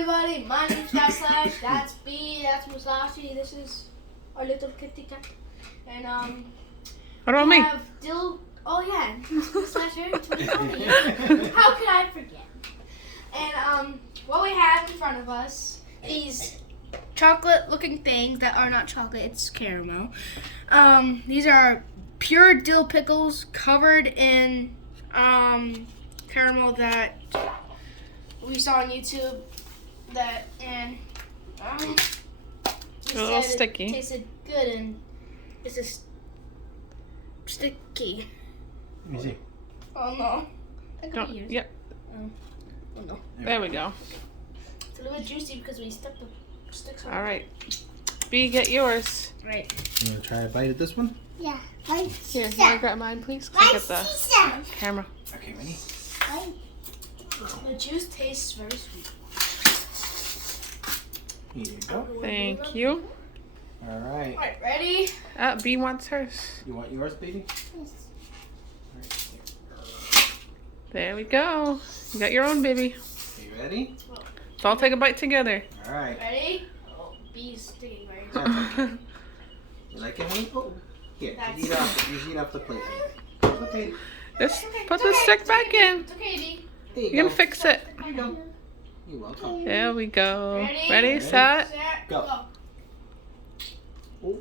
everybody, my name's Slash, that's B, that's Musashi, this is our little kitty cat. And what about me? Have Dill, oh yeah, Slasher, 2020. How could I forget? And what we have in front of us, these chocolate looking things that are not chocolate, it's caramel. These are pure dill pickles covered in caramel that we saw on YouTube. And a little sticky. It tasted good and it's just sticky. Let me see. Oh no. I got yours. Yep. Oh no. There we go. It's a little bit juicy because we stuck the sticks on. All right. B, get yours. Right. You want to try a bite at this one? Yeah. Here, can I grab mine, please? Can I get the camera? Okay, ready? The juice tastes very sweet. Here you go. Thank you. All right. Alright, ready? B wants hers. You want yours, baby? Yes. All right. There we go. You got your own, baby. Are you ready? So I'll take a bite together. All right. Ready? Oh, B's sticking right That's now. okay. You like it, honey? Oh. Here, That's- eat off the plate. Okay. Just put the stick back in. It's okay, B. There you You go. can fix it. There you go. You're welcome. There we go. Ready? Ready, set. Set, Go. Oh.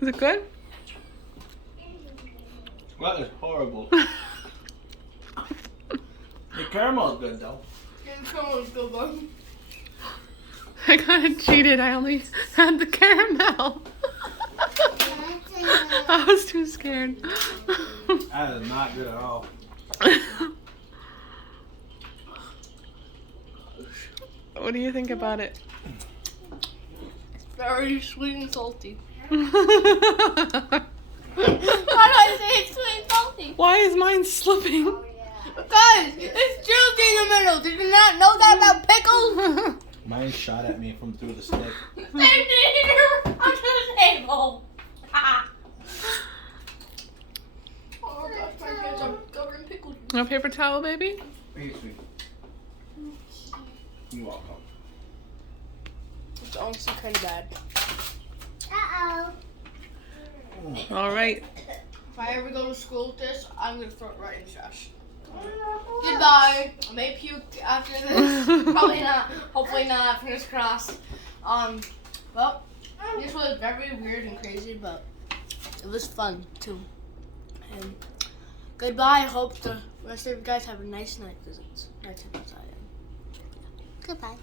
Is it good? That is horrible. The caramel is good though. I kind of cheated. I only had the caramel. I was too scared. That is not good at all. What do you think about it? Very sweet and salty. Why Why do I say it's sweet and salty? is mine slipping? Because it's juicy in the middle. Did you not know that about pickles? Mine shot at me from through the stick. Same thing here on the table. Oh gosh, my hands are covered in pickles. No paper towel, baby? Here, sweet. You're welcome. It's honestly kind of bad. Uh-oh. All right. If I ever go to school with this, I'm going to throw it right in the trash. Goodbye. I may puke after this. Probably not. Hopefully not. Fingers crossed. Well, this was very weird and crazy, but it was fun too. And goodbye. I hope the rest of you guys have a nice night because it's nighttime outside. Goodbye.